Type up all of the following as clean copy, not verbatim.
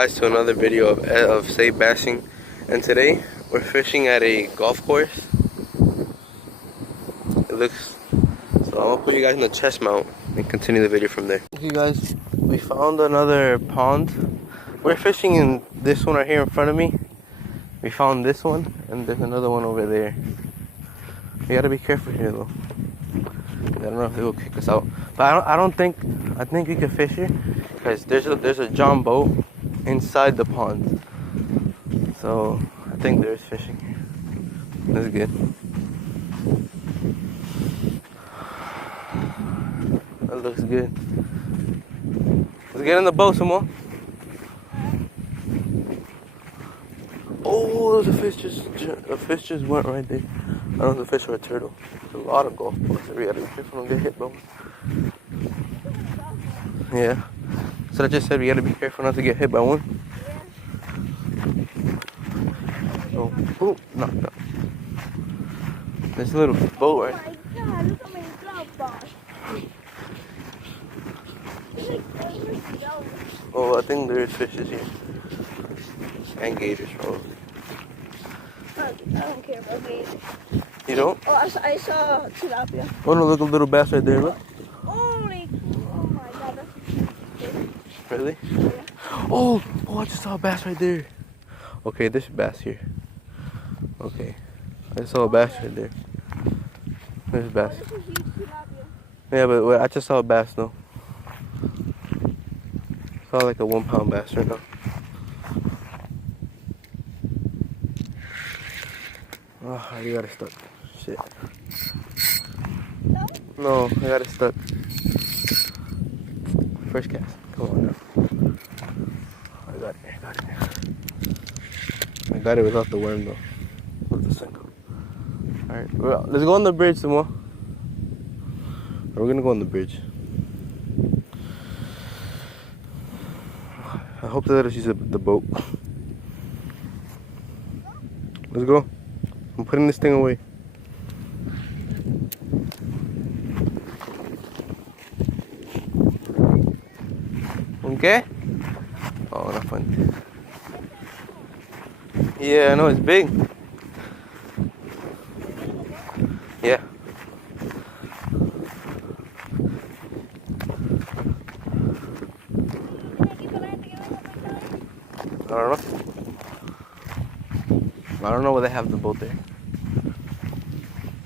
guys to another video of Say Bashing, and today we're fishing at a golf course. It looks, so I'm gonna put you guys in the chest mount and continue the video from there. Okay guys, we found another pond. We're fishing in this one right here in front of me. We found this one and there's another one over there. We gotta be careful here though. I don't know if they will kick us out, but I think we can fish here because there's a John boat inside the pond, so I think there's fishing here. That's good. That looks good. Let's get in the boat some more. Oh, there's a fish just went right there. I don't know if it's a fish or a turtle. There's a lot of golf balls. We gotta be careful not to get hit by one. Yeah. So I just said we gotta be careful not to get hit by one. So, oh, knocked out. There's a little boat right. Oh my God, look at my glove box. Oh, I think there's fishes here. And gators probably. I don't care about gators. You don't? Oh, I saw tilapia. Oh no, look, a little bass right there, look. Oh my God, that's Really? yeah. Oh, I just saw a bass right there. Okay, there's a bass here. Okay. I just saw a bass right there. There's a bass. Oh, this is huge tilapia. Yeah, but wait, I just saw a bass though. Saw like a 1 pound bass right now. Oh, I already got it stuck. Shit. No? No, I got it stuck. First cast. Come on now. I got it. I got it without the worm though. With the single. Alright, well, let's go on the bridge some more. We're gonna go on the bridge. I hope they let us use the boat. Let's go. I'm putting this thing away. Okay? Oh, not fun. Yeah, I know it's big. Yeah. I don't know where they have the boat there.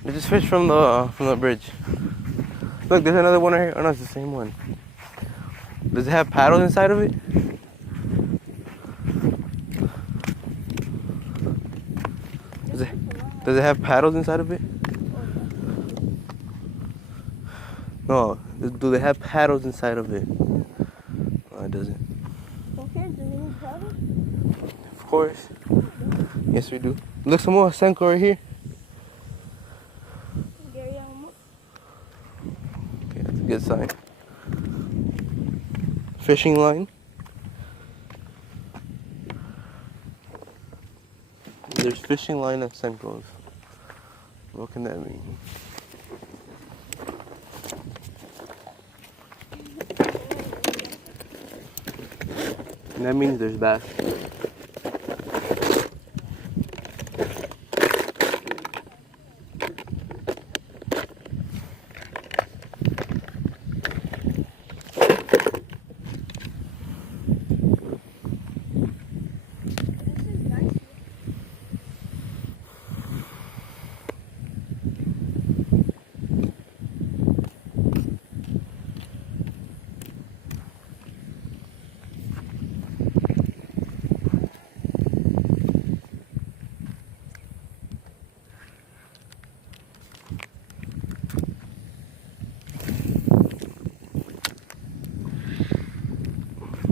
They just fish from the bridge. Look, there's another one right here. Oh no, it's the same one. Does it have paddles inside of it? Does it have paddles inside of it? No. Do they have paddles inside of it? No, it doesn't. Okay, do we need paddles? Of course. Yes, we do. Look, some more Senko right here. Okay, that's a good sign. Fishing line. There's fishing line at Senkos. What can that mean? And that means there's bass.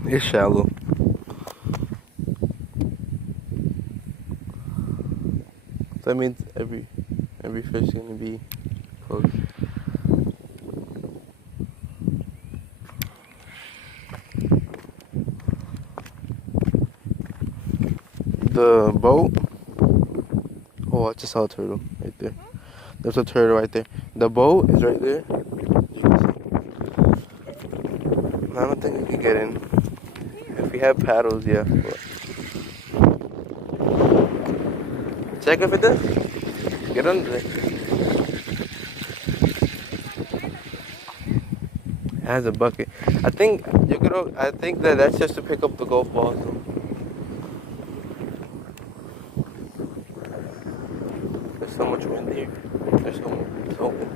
It's shallow. So that means every fish is gonna be close. The boat. Oh, I just saw a turtle right there. There's a turtle right there. The boat is right there. I don't think we can get in. If we have paddles, yeah. Check if it does. Get under there. It has a bucket. I think that's just to pick up the golf balls. There's so much wind here. There's so much. It's open.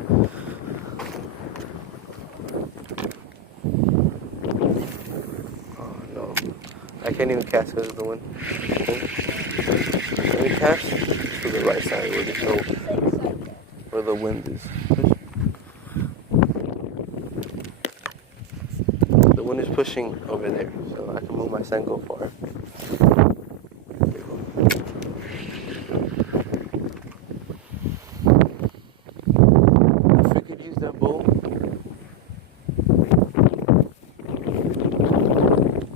Oh no. I can't even cast because of the wind. Let me cast to the right side where there's no, where the wind is. The wind is pushing over there, so I can move my sand go far. If we could use that bowl,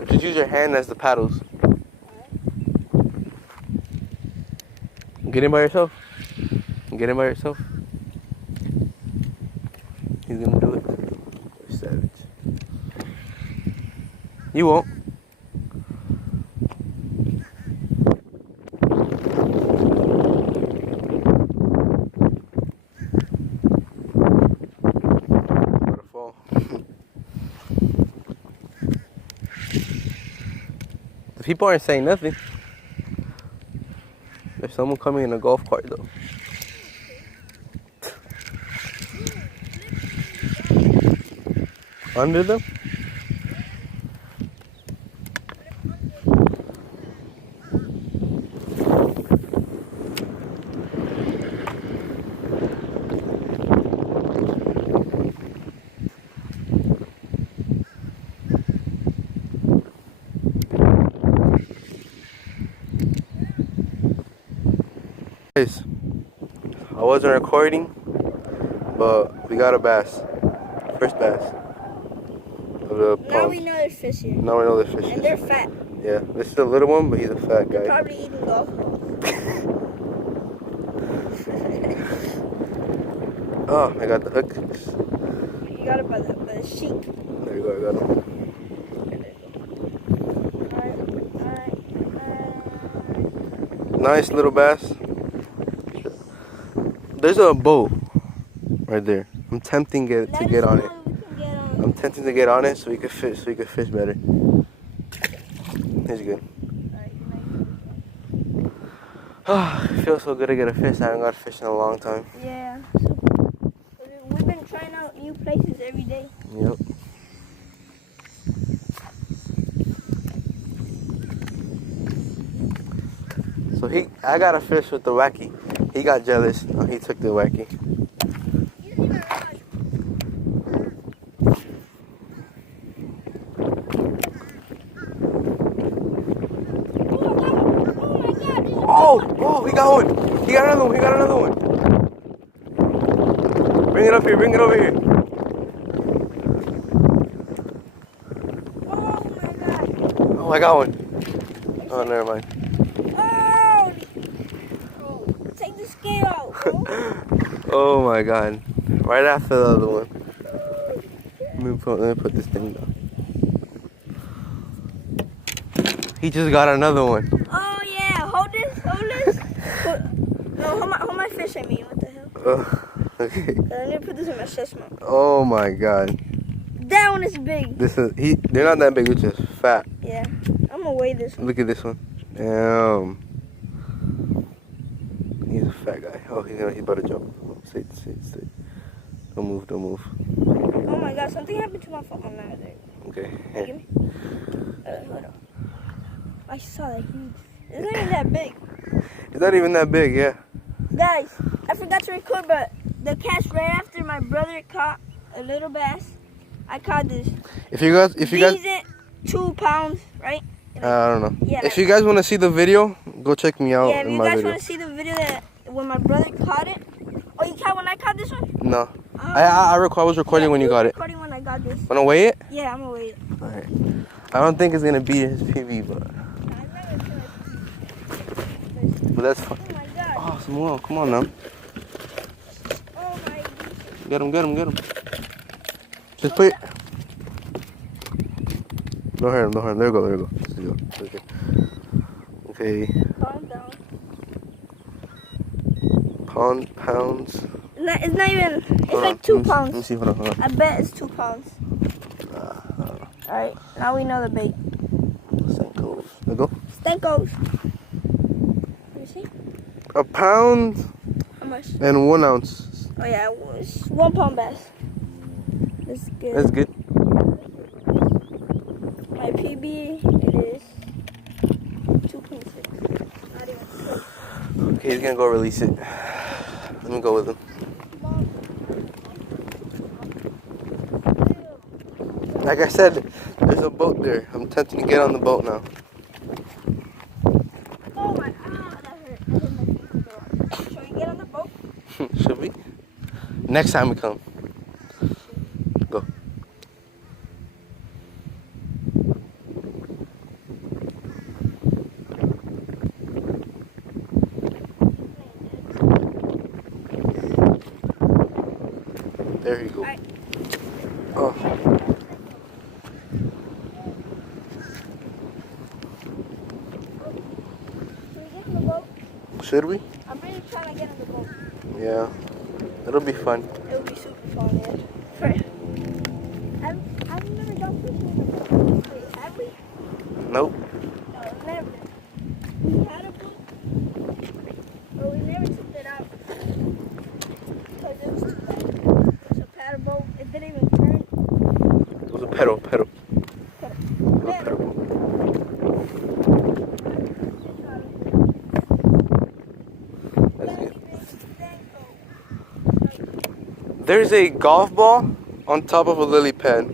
just use your hand as the paddles. Get in by yourself. Get in by yourself. He's gonna do it. You're savage. You won't. Waterfall. The people aren't saying nothing. There's someone coming in a golf cart though. Under them? Guys, I wasn't recording, but we got a bass. First bass of the pond. Now we know there's fish here. Now we know there's fish. And they're fat. Yeah, this is a little one, but he's a fat They're guy. probably eating golf balls. Oh, I got the hook. You got it by the sheep. There you go, I got him. Alright. Nice little bass. There's a boat right there. I'm tempting to get on it. I'm tempting to get on it so we could fish. So we could fish better. It's good. It feels so good to get a fish. I haven't got a fish in a long time. Yeah. We've been trying out new places every day. Yep. So I got a fish with the wacky. He got jealous. He took the wacky. Oh, he got one. He got another one. He got another one. Bring it up here. Bring it over here. Oh, I got one. Oh, never mind. Take the scale out, bro. Oh my god. Right after the other one. Let me put this thing down. He just got another one. Oh yeah, hold this. No, hold my fish, I mean, what the hell? Okay. I need to put this in my chest mount. Oh my god. That one is big. They're not that big, they're just fat. Yeah, I'm gonna weigh this one. Look at this one. Damn. He's a fat guy. Oh, he's about to jump. Sit. Don't move. Oh my god, something happened to my phone. I'm not there. Okay. Give me. Hold on. I saw that huge. It's not even that big. It's not even that big, yeah. Guys, I forgot to record, but the catch right after my brother caught a little bass. I caught this. If you guys, Decent 2 pounds, right? I don't know. Yeah. If you guys want to see the video, go check me out Yeah, if in you my guys video. want to see the video that when my brother caught it. Oh, you caught when I caught this one? No. I was recording when you got it. Recording when I got this. Wanna weigh it? Yeah, I'm gonna wait. Alright. I don't think it's gonna beat his PB, but that's fine. Oh my god. Oh, Samuel, come on now. Oh my. Get him. Just put it. Don't hurt him, don't hurt him. There you go, there you go. There you go. Okay. Calm down. Pounds. It's not even. It's like 2 pounds. Let me see, hold on. I bet it's 2 pounds. Alright, now we know the bait. Senkos. There you go. Stenkos. Let me see. A pound How much? and 1 ounce. Oh yeah, it's 1 pound bass. That's good. That's good. My PB, it is 2.6. Not even close. Okay, he's gonna go release it. Let me go with him. Like I said, there's a boat there. I'm tempted to get on the boat now. Oh my god, that hurt. I hit my feet. Shall we get on the boat? Should we? Next time we come. Go. There you go. Alright. Oh. Should we get on the boat? Should we? I'm really trying to get on the boat. Yeah. It'll be fun. It'll be super fun, yeah. I've never gone fishing in the boat. Wait, have we? Nope. No, never. We had a boat, but we never took it out because it was too bad. It was a paddle boat. It didn't even turn. It was a pedal. It was a pedal boat. That's good. There's a golf ball on top of a lily pad.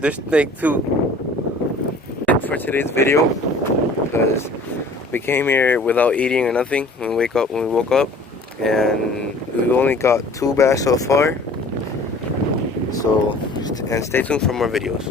There's snake too. That's for today's video, because we came here without eating or nothing when we woke up, and we only got 2 bass so far. So, and stay tuned for more videos.